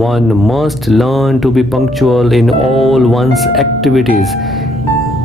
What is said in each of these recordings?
One must learn to be punctual in all one's activities.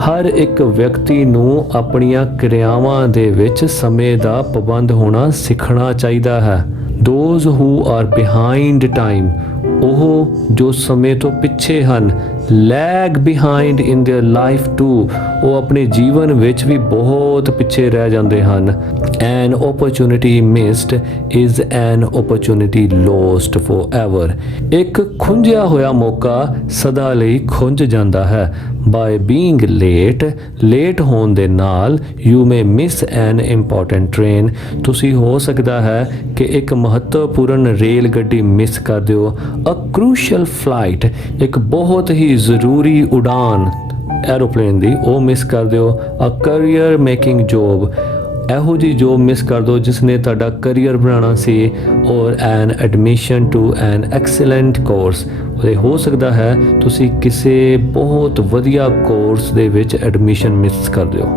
ਹਰ ਇੱਕ ਵਿਅਕਤੀ ਨੂੰ ਆਪਣੀਆਂ ਕਿਰਿਆਵਾਂ ਦੇ ਵਿੱਚ ਸਮੇਂ ਦਾ ਪਾਬੰਦ ਹੋਣਾ ਸਿੱਖਣਾ ਚਾਹੀਦਾ ਹੈ। Those who are behind time, ਉਹ ਜੋ ਸਮੇਂ ਤੋਂ ਪਿੱਛੇ ਹਨ, lag behind in their life too, ਉਹ ਆਪਣੇ ਜੀਵਨ ਵਿੱਚ ਵੀ ਬਹੁਤ ਪਿੱਛੇ ਰਹਿ ਜਾਂਦੇ ਹਨ। An opportunity missed is an opportunity lost forever. ਇੱਕ ਖੁੰਝਿਆ ਹੋਇਆ ਮੌਕਾ ਸਦਾ ਲਈ ਖੁੰਝ ਜਾਂਦਾ ਹੈ। By being late ਹੋਣ ਦੇ ਨਾਲ you may miss an important train, ਤੁਸੀਂ ਹੋ ਸਕਦਾ ਹੈ ਕਿ ਇੱਕ ਮਹੱਤਵਪੂਰਨ ਰੇਲ ਗੱਡੀ ਮਿਸ ਕਰ ਦਿਓ। A crucial flight, ਇੱਕ ਬਹੁਤ ਹੀ ਜ਼ਰੂਰੀ ਉਡਾਨ ਐਰੋਪਲੇਨ ਦੀ, ਉਹ ਮਿਸ ਕਰ ਦਿਓ। A career making job, ਇਹੋ ਜਿਹੀ ਜੋਬ ਮਿਸ ਕਰ ਦਿਓ ਜਿਸ ਨੇ ਤੁਹਾਡਾ ਕਰੀਅਰ ਬਣਾਉਣਾ ਸੀ। ਔਰ an admission to an excellent course, ਇਹ ਹੋ ਸਕਦਾ ਹੈ ਤੁਸੀਂ ਕਿਸੇ ਬਹੁਤ ਵਧੀਆ ਕੋਰਸ ਦੇ ਵਿੱਚ ਐਡਮਿਸ਼ਨ ਮਿਸ ਕਰ ਦਿਓ।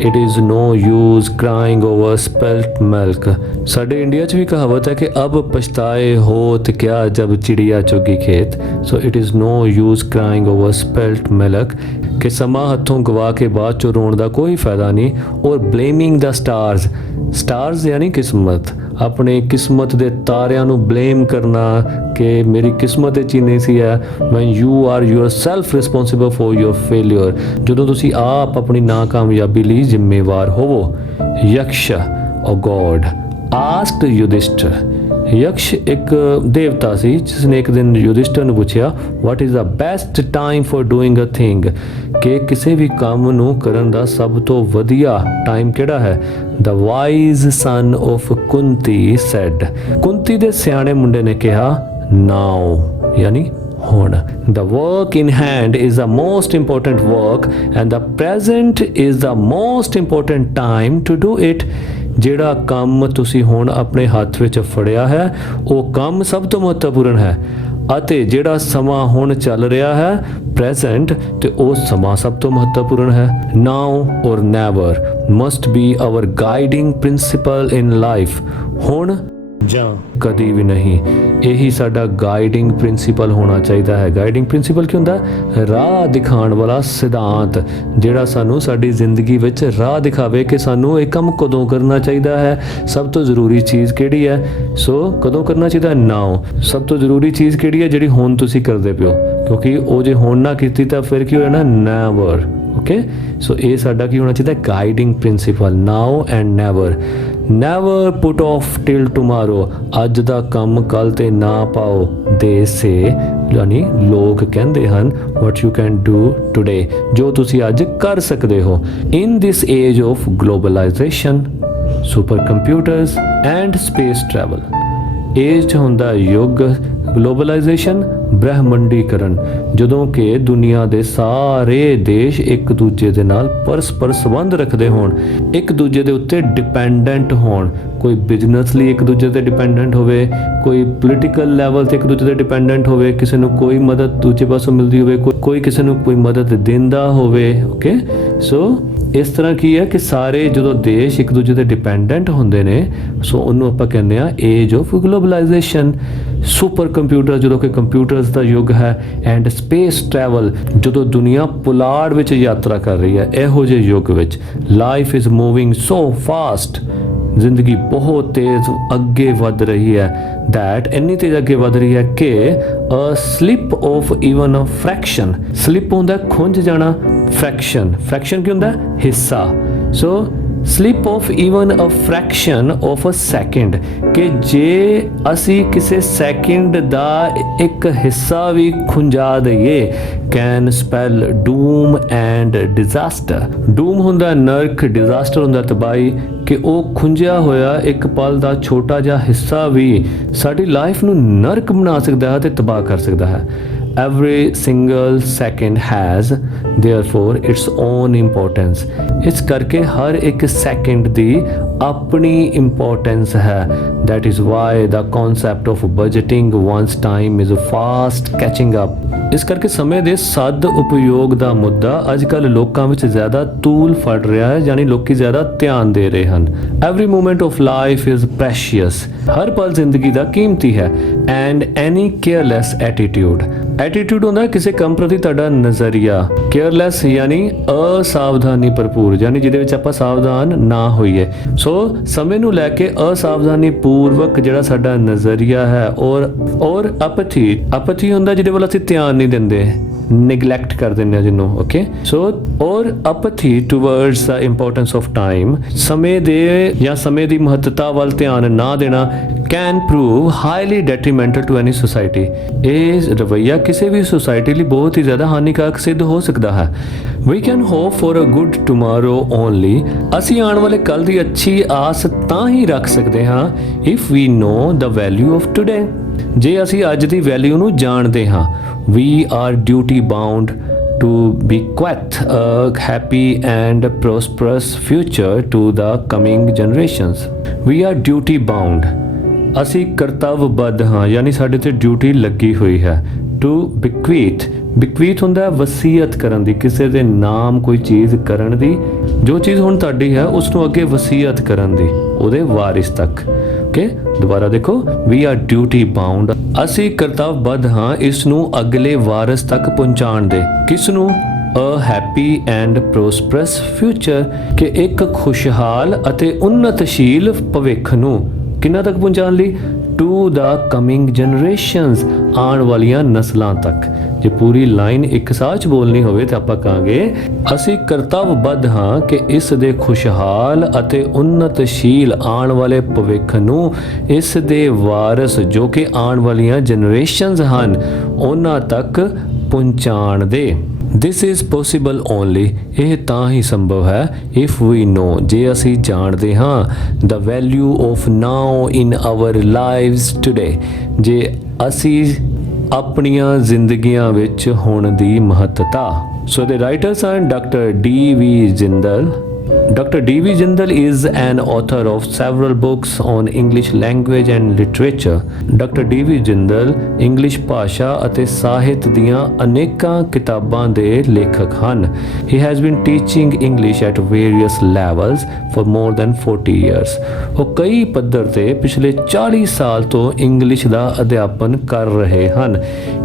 It is no use crying over spilt milk. ਸਾਡੇ ਇੰਡੀਆ 'ਚ ਵੀ ਕਹਾਵਤ ਹੈ ਕਿ ਅਬ ਪਛਤਾਏ ਹੋਤ ਕਿਆ ਜਬ ਚਿੜੀਆ ਚੁਗੀ ਖੇਤ। So it is no use crying over spilt milk, ਕਿ ਸਮਾਂ ਹੱਥੋਂ ਗਵਾ ਕੇ ਬਾਅਦ 'ਚੋਂ ਰੋਣ ਦਾ ਕੋਈ ਫਾਇਦਾ ਨਹੀਂ। ਔਰ ਬਲੇਮਿੰਗ ਦਾ ਸਟਾਰਸ ਯਾਨੀ ਕਿਸਮਤ, ਆਪਣੇ ਕਿਸਮਤ ਦੇ ਤਾਰਿਆਂ ਨੂੰ ਬਲੇਮ ਕਰਨਾ ਕਿ ਮੇਰੀ ਕਿਸਮਤ ਵਿੱਚ ਹੀ ਨਹੀਂ ਸੀ ਹੈ। When you are yourself responsible for your failure, ਜਦੋਂ ਤੁਸੀਂ ਆਪ ਆਪਣੀ ਨਾਕਾਮਯਾਬੀ ਲਈ ਜ਼ਿੰਮੇਵਾਰ ਹੋਵੋ। ਯਕਸ਼ or God asked Yudhishthir, ਯਕਸ਼ ਇੱਕ ਦੇਵਤਾ ਸੀ ਜਿਸ ਨੇ ਇੱਕ ਦਿਨ ਯੁਧਿਸ਼ਠਰ ਨੂੰ ਪੁੱਛਿਆ what is the best time for doing a thing, ਕਿ ਕਿਸੇ ਵੀ ਕੰਮ ਨੂੰ ਕਰਨ ਦਾ ਸਭ ਤੋਂ ਵਧੀਆ ਟਾਈਮ ਕਿਹੜਾ ਹੈ। The wise son of Kunti said, Kunti ਦੇ ਸਿਆਣੇ ਮੁੰਡੇ ਨੇ ਕਿਹਾ now, ਯਾਨੀ ਹੁਣ। The work in hand is the most important work and the present is the most important time to do it. ਜਿਹੜਾ ਕੰਮ ਤੁਸੀਂ ਹੁਣ ਆਪਣੇ ਹੱਥ ਵਿੱਚ ਫੜਿਆ ਹੈ ਉਹ ਕੰਮ ਸਭ ਤੋਂ ਮਹੱਤਵਪੂਰਨ ਹੈ, ਅਤੇ ਜਿਹੜਾ ਸਮਾਂ ਹੁਣ ਚੱਲ ਰਿਹਾ ਹੈ ਪ੍ਰੈਜ਼ੈਂਟ, ਤੇ ਉਹ ਸਮਾਂ ਸਭ ਤੋਂ ਮਹੱਤਵਪੂਰਨ ਹੈ। Now or never must be our guiding principle in life, ਹੁਣ ਜਾਂ ਕਦੀ ਵੀ ਨਹੀਂ, ਇਹੀ ਸਾਡਾ ਗਾਈਡਿੰਗ ਪ੍ਰਿੰਸੀਪਲ ਹੋਣਾ ਚਾਹੀਦਾ ਹੈ। ਗਾਈਡਿੰਗ ਪ੍ਰਿੰਸੀਪਲ ਕੀ ਹੁੰਦਾ? ਰਾਹ ਦਿਖਾਉਣ ਵਾਲਾ ਸਿਧਾਂਤ, ਜਿਹੜਾ ਸਾਨੂੰ ਸਾਡੀ ਜ਼ਿੰਦਗੀ ਵਿੱਚ ਰਾਹ ਦਿਖਾਵੇ ਕਿ ਸਾਨੂੰ ਇਹ ਕੰਮ ਕਦੋਂ ਕਰਨਾ ਚਾਹੀਦਾ ਹੈ, ਸਭ ਤੋਂ ਜ਼ਰੂਰੀ ਚੀਜ਼ ਕਿਹੜੀ ਹੈ। ਸੋ ਕਦੋਂ ਕਰਨਾ ਚਾਹੀਦਾ? ਨਾਓ। ਸਭ ਤੋਂ ਜ਼ਰੂਰੀ ਚੀਜ਼ ਕਿਹੜੀ ਹੈ? ਜਿਹੜੀ ਹੁਣ ਤੁਸੀਂ ਕਰਦੇ ਪਿਓ, ਕਿਉਂਕਿ ਉਹ ਜੇ ਹੁਣ ਨਾ ਕੀਤੀ ਤਾਂ ਫਿਰ ਕੀ ਹੋਇਆ ਨਾ, ਨੈਵਰ। ਓਕੇ, ਸੋ ਇਹ ਸਾਡਾ ਕੀ ਹੋਣਾ ਚਾਹੀਦਾ? Guiding principal, now and never. Never put of till tomorrow, ਅੱਜ ਦਾ ਕੰਮ ਕੱਲ ਤੇ ਨਾ ਪਾਓ। ਦੇ ਸੇ, ਯਾਨੀ ਲੋਕ ਕਹਿੰਦੇ ਹਨ what you can do today, ਜੋ ਤੁਸੀਂ ਅੱਜ ਕਰ ਸਕਦੇ ਹੋ। in this age of globalization, supercomputers and space travel, age ਹੁੰਦਾ ਯੁੱਗ ਗਲੋਬਲਾਈਜੇਸ਼ਨ, ਬ੍ਰਹਿਮੰਡੀਕਰਨ, ਜਦੋਂ ਕਿ ਦੁਨੀਆ ਦੇ ਸਾਰੇ ਦੇਸ਼ ਇੱਕ ਦੂਜੇ ਦੇ ਨਾਲ ਪਰਸਪਰ ਸੰਬੰਧ ਰੱਖਦੇ ਹੋਣ, ਇੱਕ ਦੂਜੇ ਦੇ ਉੱਤੇ ਡਿਪੈਂਡੈਂਟ ਹੋਣ। ਕੋਈ ਬਿਜ਼ਨਸ ਲਈ ਇੱਕ ਦੂਜੇ ਤੇ ਡਿਪੈਂਡੈਂਟ ਹੋਵੇ, ਕੋਈ ਪੋਲੀਟੀਕਲ ਲੈਵਲ ਤੇ ਇੱਕ ਦੂਜੇ ਤੇ ਡਿਪੈਂਡੈਂਟ ਹੋਵੇ, ਕਿਸੇ ਨੂੰ ਕੋਈ ਮਦਦ ਦੂਜੇ ਪਾਸੋਂ ਮਿਲਦੀ ਹੋਵੇ, ਕੋਈ ਕਿਸੇ ਨੂੰ ਕੋਈ ਮਦਦ ਦਿੰਦਾ ਹੋਵੇ। ਓਕੇ, ਸੋ ਇਸ ਤਰ੍ਹਾਂ ਕੀ ਹੈ ਕਿ ਸਾਰੇ ਜਦੋਂ ਦੇਸ਼ ਇੱਕ ਦੂਜੇ ਤੇ ਡਿਪੈਂਡੈਂਟ ਹੁੰਦੇ ਨੇ, ਸੋ ਉਹਨੂੰ ਆਪਾਂ ਕਹਿੰਦੇ ਆ age of globalisation. Super computer, ਜਦੋਂ ਕਿ ਕੰਪਿਊਟਰਸ ਦਾ ਯੁੱਗ ਹੈ। ਐਂਡ ਸਪੇਸ ਟਰੈਵਲ, ਜਦੋਂ ਦੁਨੀਆ ਪੁਲਾੜ ਵਿੱਚ ਯਾਤਰਾ ਕਰ ਰਹੀ ਹੈ। ਇਹੋ ਜਿਹੇ ਯੁੱਗ ਵਿੱਚ life is moving so fast, ਜ਼ਿੰਦਗੀ ਬਹੁਤ ਤੇਜ਼ ਅੱਗੇ ਵੱਧ ਰਹੀ ਹੈ। ਦੈਟ ਇੰਨੀ ਤੇਜ਼ ਅੱਗੇ ਵੱਧ ਰਹੀ ਹੈ ਕਿ a slip of even a fraction, slip ਹੁੰਦਾ ਖੁੰਝ ਜਾਣਾ, ਫ੍ਰੈਕਸ਼ਨ ਕੀ ਹੁੰਦਾ? ਹਿੱਸਾ। So slip of even a fraction of a second, ਕਿ ਜੇ ਅਸੀਂ ਕਿਸੇ ਸੈਕਿੰਡ ਦਾ ਇੱਕ ਹਿੱਸਾ ਵੀ ਖੁੰਝਾ ਦਈਏ, can spell doom and disaster. Doom ਹੁੰਦਾ ਨਰਕ, ਡਿਜ਼ਾਸਟਰ ਹੁੰਦਾ ਤਬਾਹੀ, ਕਿ ਉਹ ਖੁੰਝਿਆ ਹੋਇਆ ਇੱਕ ਪਲ ਦਾ ਛੋਟਾ ਜਿਹਾ ਹਿੱਸਾ ਵੀ ਸਾਡੀ ਲਾਈਫ ਨੂੰ ਨਰਕ ਬਣਾ ਸਕਦਾ ਹੈ ਤੇ ਤਬਾਹ ਕਰ ਸਕਦਾ ਹੈ। every single second has therefore its own importance। ਇਸ ਕਰਕੇ ਹਰ ਇੱਕ ਸੈਕਿੰਡ ਦੀ ਆਪਣੀ ਇੰਪੋਰਟੈਂਸ ਹੈ। that is why the concept of budgeting one's time is fast catching up। ਇਸ ਕਰਕੇ ਸਮੇਂ ਦੇ ਸਦ ਉਪਯੋਗ ਦਾ ਮੁੱਦਾ ਅੱਜ ਕੱਲ੍ਹ ਲੋਕਾਂ ਵਿੱਚ ਜ਼ਿਆਦਾ ਤੂਲ ਫੜ ਰਿਹਾ ਹੈ, ਯਾਨੀ ਲੋਕੀ ਜ਼ਿਆਦਾ ਧਿਆਨ ਦੇ ਰਹੇ ਹਨ। every moment of life is precious। ਹਰ ਪਲ ਜ਼ਿੰਦਗੀ ਦਾ ਕੀਮਤੀ ਹੈ। and any careless attitude ਹੁੰਦਾ ਕਿਸੇ ਕੰਮ ਪ੍ਰਤੀ ਤੁਹਾਡਾ ਨਜ਼ਰੀਆ। ਕੇਅਰਲੈਸ ਯਾਨੀ ਅਸਾਵਧਾਨੀ ਭਰਪੂਰ, ਯਾਨੀ ਜਿਹਦੇ ਵਿੱਚ ਆਪਾਂ ਸਾਵਧਾਨ ਨਾ ਹੋਈਏ। ਸੋ ਸਮੇਂ ਨੂੰ ਲੈ ਕੇ ਅਸਾਵਧਾਨੀ ਪੂਰਵਕ ਜਿਹੜਾ ਸਾਡਾ ਨਜ਼ਰੀਆ ਹੈ ਔਰ ਅਪਥੀ ਹੁੰਦਾ ਜਿਹਦੇ ਵੱਲ ਅਸੀਂ ਧਿਆਨ ਨਹੀਂ ਦਿੰਦੇ, ਨੈਗਲੈਕਟ ਕਰ ਦਿੰਦੇ ਆ ਜਿਹਨੂੰ। ਓਕੇ, ਸੋ ਔਰ apathy towards the importance of time, ਸਮੇਂ ਦੇ ਜਾਂ ਸਮੇਂ ਦੀ ਮਹੱਤਤਾ ਵੱਲ ਧਿਆਨ ਨਾ ਦੇਣਾ can prove highly detrimental to any society. ਇਹ ਰਵੱਈਆ ਕਿਸੇ ਵੀ ਸੋਸਾਇਟੀ ਲਈ ਬਹੁਤ ਹੀ ਜ਼ਿਆਦਾ ਹਾਨੀਕਾਰਕ ਸਿੱਧ ਹੋ ਸਕਦਾ ਹੈ। We can hope for a good tomorrow only. ਅਸੀਂ ਆਉਣ ਵਾਲੇ ਕੱਲ ਦੀ ਅੱਛੀ ਆਸ ਤਾਂ ਹੀ ਰੱਖ ਸਕਦੇ ਹਾਂ if we know the value of today, ਜੇ ਅਸੀਂ ਅੱਜ ਦੀ ਵੈਲਿਊ ਨੂੰ ਜਾਣਦੇ ਹਾਂ। We are duty bound to bequeath a happy and prosperous future to the coming generations। We are duty bound। ਅਸੀਂ ਕਰਤੱਵਬੱਧ ਹਾਂ, ਯਾਨੀ ਸਾਡੇ ਤੇ ਡਿਊਟੀ ਲੱਗੀ ਹੋਈ ਹੈ। to bequeath ਹੁੰਦਾ ਵਸੀਅਤ ਕਰਨ ਦੀ, ਕਿਸੇ ਦੇ ਨਾਮ ਕੋਈ ਚੀਜ਼ ਕਰਨ ਦੀ। ਜੋ ਚੀਜ਼ ਹੁਣ ਤੁਹਾਡੀ ਹੈ ਉਸ ਨੂੰ ਅੱਗੇ ਵਸੀਅਤ ਕਰਨ ਦੀ, ਉਹਦੇ ਵਾਰਿਸ ਤੱਕ। ਓਕੇ, ਦੁਬਾਰਾ ਦੇਖੋ, ਵੀ ਆਰ ਡਿਊਟੀ ਬਾਉਂਡ। ਅਸੀਂ ਕਰਤੱਵਬੱਧ ਹਾਂ ਇਸ ਨੂੰ ਅਗਲੇ ਵਾਰਿਸ ਤੱਕ ਪਹੁੰਚਾਉਣ ਦੇ। ਕਿਸ ਨੂੰ? ਅ ਹੈਪੀ ਐਂਡ ਪ੍ਰੋਸਪਰਸ ਫਿਊਚਰ, ਕਿ ਇੱਕ ਖੁਸ਼ਹਾਲ ਅਤੇ ਉન્નਤਸ਼ੀਲ ਭਵਿੱਖ ਨੂੰ ਕਿੰਨਾ ਤੱਕ ਪਹੁੰਚਾਉਣ ਲਈ? ਟੂ ਦਾ ਕਮਿੰਗ ਜਨਰੇਸ਼ਨਸ, ਆਉਣ ਵਾਲੀਆਂ ਨਸਲਾਂ ਤੱਕ। ਜੇ ਪੂਰੀ ਲਾਈਨ ਇੱਕ ਸਾਹ 'ਚ ਬੋਲਣੀ ਹੋਵੇ ਤਾਂ ਆਪਾਂ ਕਹਾਂਗੇ ਅਸੀਂ ਕਰਤੱਵਬੱਧ ਹਾਂ ਕਿ ਇਸ ਦੇ ਖੁਸ਼ਹਾਲ ਅਤੇ ਉન્નਤਸ਼ੀਲ ਆਉਣ ਵਾਲੇ ਭਵਿੱਖ ਨੂੰ ਇਸ ਦੇ ਵਾਰਿਸ ਜੋ ਕਿ ਆਉਣ ਵਾਲੀਆਂ ਜਨਰੇਸ਼ਨਸ ਹਨ ਉਹਨਾਂ ਤੱਕ ਪਹੁੰਚਾਉਣ ਦੇ। ਦਿਸ ਇਜ਼ ਪੋਸੀਬਲ ਓਨਲੀ, ਇਹ ਤਾਂ ਹੀ ਸੰਭਵ ਹੈ ਇਫ ਵੀ ਨੋ, ਜੇ ਅਸੀਂ ਜਾਣਦੇ ਹਾਂ the value of now in our lives today, ਜੇ ਅਸੀਂ ਆਪਣੀਆਂ ਜ਼ਿੰਦਗੀਆਂ ਵਿੱਚ ਹੁਣ ਦੀ ਮਹੱਤਤਾ। So the writers are doctor D V. Jindal. Dr. D.V. Jindal is an author of several books on English language and literature। Dr. D.V. Jindal English ਭਾਸ਼ਾ ਅਤੇ ਸਾਹਿਤ ਦੀਆਂ ਅਨੇਕਾਂ ਕਿਤਾਬਾਂ ਦੇ ਲੇਖਕ ਹਨ। He has been teaching English at various levels for more than 40 years। ਉਹ ਕਈ ਪੱਧਰ ਤੇ ਪਿਛਲੇ 40 ਸਾਲ ਤੋਂ ਇੰਗਲਿਸ਼ ਦਾ ਅਧਿਆਪਨ ਕਰ ਰਹੇ ਹਨ।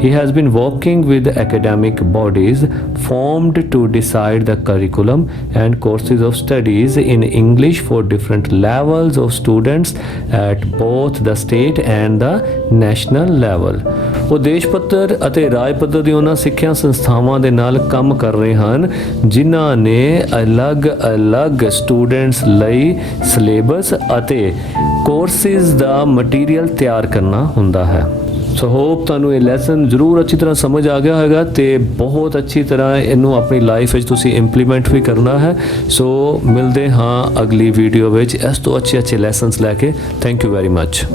He has been working with academic bodies formed to decide the curriculum and courses of studies in English for different levels of students at both the state and the national level। ਉਹ ਦੇਸ਼ ਪੱਧਰ ਅਤੇ ਰਾਜ ਪੱਧਰ ਦੀ ਉਹਨਾਂ ਸਿੱਖਿਆ ਸੰਸਥਾਵਾਂ ਦੇ ਨਾਲ ਕੰਮ ਕਰ ਰਹੇ ਹਨ ਜਿਨ੍ਹਾਂ ਨੇ ਅਲੱਗ-ਅਲੱਗ ਸਟੂਡੈਂਟਸ ਲਈ ਸਿਲੇਬਸ ਅਤੇ ਕੋਰਸਿਸ ਦਾ ਮਟੀਰੀਅਲ ਤਿਆਰ ਕਰਨਾ ਹੁੰਦਾ ਹੈ। ਸੋ ਹੋਪ ਤੁਹਾਨੂੰ ਇਹ ਲੈਸਨ ਜ਼ਰੂਰ ਅੱਛੀ ਤਰ੍ਹਾਂ ਸਮਝ ਆ ਗਿਆ ਹੋਵੇਗਾ ਤੇ ਬਹੁਤ ਅੱਛੀ ਤਰ੍ਹਾਂ ਇਹਨੂੰ ਆਪਣੀ ਲਾਈਫ ਵਿੱਚ ਤੁਸੀਂ ਇੰਪਲੀਮੈਂਟ ਵੀ ਕਰਨਾ ਹੈ। ਸੋ ਮਿਲਦੇ ਹਾਂ ਅਗਲੀ ਵੀਡੀਓ ਵਿੱਚ ਇਸ ਤੋਂ ਅੱਛੇ ਲੈਸਨਸ ਲੈ ਕੇ। Thank you very much.